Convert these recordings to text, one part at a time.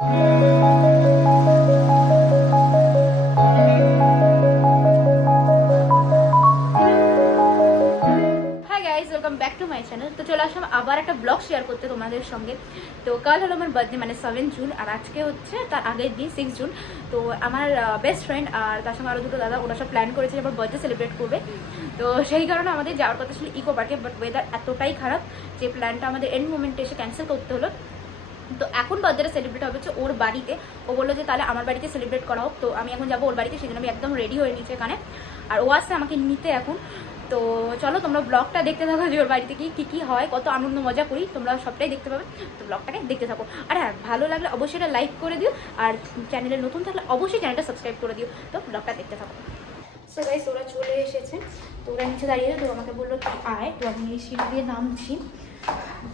Back to my channel. তো চলে আসলাম আবার একটা ব্লগ শেয়ার করতে তোমাদের সঙ্গে। তো কাল হলো আমার বার্থডে, মানে 7 জুন, আর আজকে হচ্ছে তার আগের দিন 6 জুন। তো আমার বেস্ট ফ্রেন্ড আর তার সঙ্গে আরও দুটো দাদা, ওরা সব প্ল্যান করেছে আমার বার্থডে সেলিব্রেট করবে। তো সেই কারণে আমাদের যাওয়ার কথা ছিল ইকো পার্কে, বাট ওয়েদার এতটাই খারাপ যে প্ল্যানটা আমাদের এন্ড মোমেন্টে এসে ক্যান্সেল করতে হলো। তো এখন বার্থডেটা সেলিব্রেট হবে হচ্ছে ওর বাড়িতে। ও বললো যে তাহলে আমার বাড়িতে সেলিব্রেট করা হোক। তো আমি এখন যাবো ওর বাড়িতে, সেজন্য আমি একদম রেডি হয়ে নিচ্ছি এখানে, আর ও আসছে আমাকে নিতে এখন। তো চলো তোমরা ব্লগটা দেখতে থাকো যে ওর বাড়িতে কী কী হয়, কত আনন্দ মজা করি, তোমরা সবটাই দেখতে পাবে। তো ব্লগটাকে দেখতে থাকো। আর হ্যাঁ, ভালো লাগলে অবশ্যই এটা লাইক করে দিও, আর চ্যানেলে নতুন থাকলে অবশ্যই চ্যানেলটা সাবস্ক্রাইব করে দিও। তো ব্লগটা দেখতে থাকো। সো গাইস, ওরা চলে এসেছে। তো ওরা নিচে দাঁড়িয়ে, তো আমাকে বললো কি আয়, তো আমি এই সিঁড়ি দিয়ে নামছি।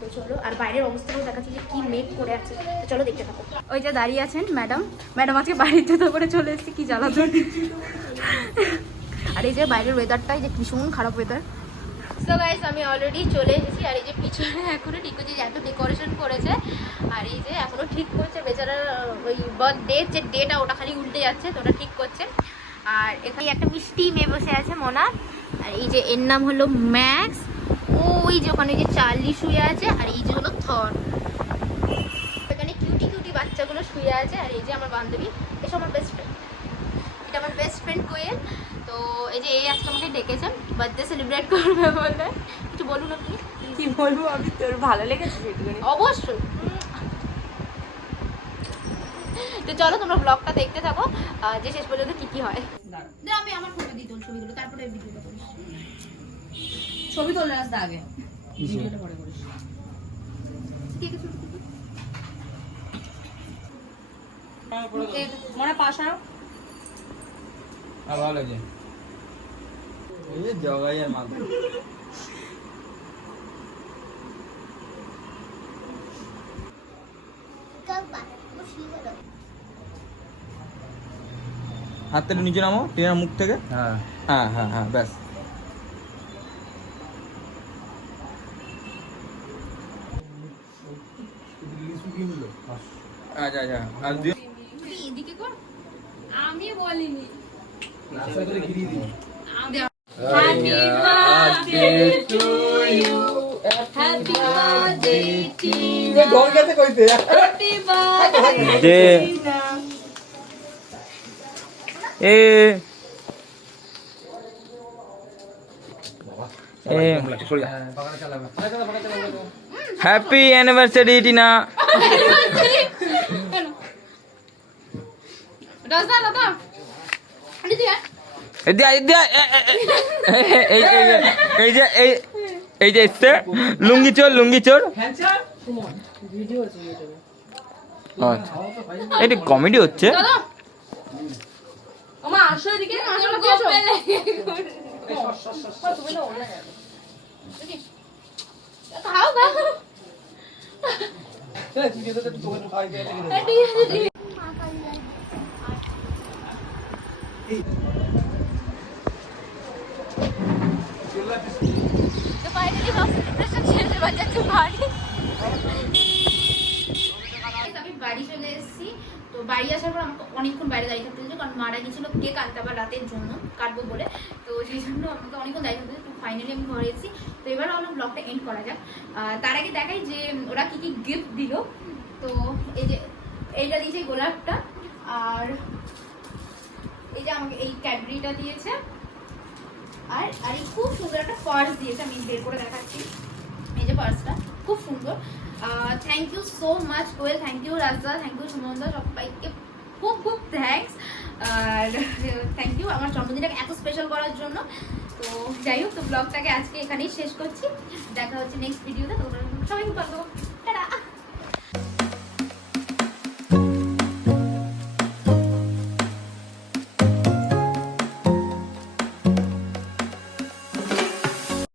তো চলো, আর বাইরের অবস্থাটাও দেখাচ্ছি যে কি মেক করে আছে। তো চলো দেখতে থাকো। ওই যে দাঁড়িয়ে আছেন ম্যাডাম। ম্যাডাম আজকে বাড়িতে তো করে চলে এসেছি, কি জ্বালাতো। আর এই যে বাইরের ওয়েদারটাই যে ভীষণ খারাপ ওয়েদার। সো গাইস, আমি অলরেডি চলে এসেছি। আর এই যে পিছনে এখনো ঠিক করছে, যে এত ডেকোরেশন করেছে, আর এই যে এখনো ঠিক করছে বেচারা। ওই বার্থডে যে ডেটা, ওটা খালি উল্টে যাচ্ছে, তো ওটা ঠিক করছে। আর এখানে একটা মিষ্টি মেয়ে বসে আছে, মোনা। আর এই যে এর নাম হলো ম্যাক্স। ওই যে ওখানে যে চার্লি শুয়ে আছে, আর এই যে হলো থর। এখানে কিউটি কিউটি বাচ্চাগুলো শুয়ে আছে। আর এই যে আমার বান্ধবী, এসব আমার বেস্ট ফ্রেন্ড, এটা আমার বেস্ট ফ্রেন্ড কোয়েল। তো এই যে এই আজকে আমাকে ডেকেছেন বার্থডে সেলিব্রেট করবে বলে। কিছু বলুন আপনি। কি বলবো আমি, তোর ভালো লেগেছে অবশ্যই। তো চলো তোমরা ব্লগটা দেখতে থাকো, যে শেষ পর্যন্ত কি কি হয়। আমি আমার ফটো দিই, তোর ছবিগুলো, তারপরে ভিডিওটা করিস। ছবি তোলে আসতে আগে, ভিডিওটা পরে করিস। মনে পাশা ভালো লাগে এই যে জগাইয়ের মাল। হাত থেকে নিচে নামো, টিনার মুখ থেকে। হ্যাঁ হ্যাঁ হ্যাঁ হ্যাঁ, ব্যাস। আচ্ছা আচ্ছা, আর দিও। এদিকে কর, আমি বলিনি। Happy birthday to you. Happy birthday to you. Happy birthday. Happy anniversary Tina. দাদা দাদা এই যে এসছে লুঙ্গি চোর, লুঙ্গি চোর। আচ্ছা, এটা কমেডি হচ্ছে। আমার আসো এদিকে, আসো খাও খাও। তো ফাইনালি সব সেলিব্রেশন শেষ, এবার যাচ্ছি বাড়ি। আমি বাড়ি চলে এসেছি। তো বাড়ি আসার পর আমাকে অনেকক্ষণ বাইরে দাঁড়িয়ে থাকতে হয়েছে, কারণ মারা গেছিলো কেক আনতে আবার রাতের জন্য, কাটবো বলে। তো সেই জন্য আমাকে অনেকক্ষণ দাঁড়িয়ে থাকতে হয়েছে। তো ফাইনালি আমি ঘরে এসেছি। তো এবার আমরা ব্লগটা এন্ড করা যাক। তার আগে দেখাই যে ওরা কি কি গিফট দিল। তো এই যে এইটা দিয়েছে, গোলাপটা, আর এই যে আমাকে এই ক্যাডবেরিটা দিয়েছে, আর এই খুব সুন্দর একটা পার্স দিয়েছে। আমি বের করে দেখাচ্ছি, এই যে পার্সটা খুব সুন্দর। Thank you so much Koel, thank you Raja, thank you সুমনদা, সবাইকে খুব খুব থ্যাংকস। আর থ্যাংক ইউ আমার জন্মদিনটাকে এত স্পেশাল করার জন্য। তো যাই হোক, তো ব্লগটাকে আজকে এখানেই শেষ করছি। দেখা হচ্ছে নেক্সট ভিডিওতে। তো সবাই খুব ভালো, টাটা।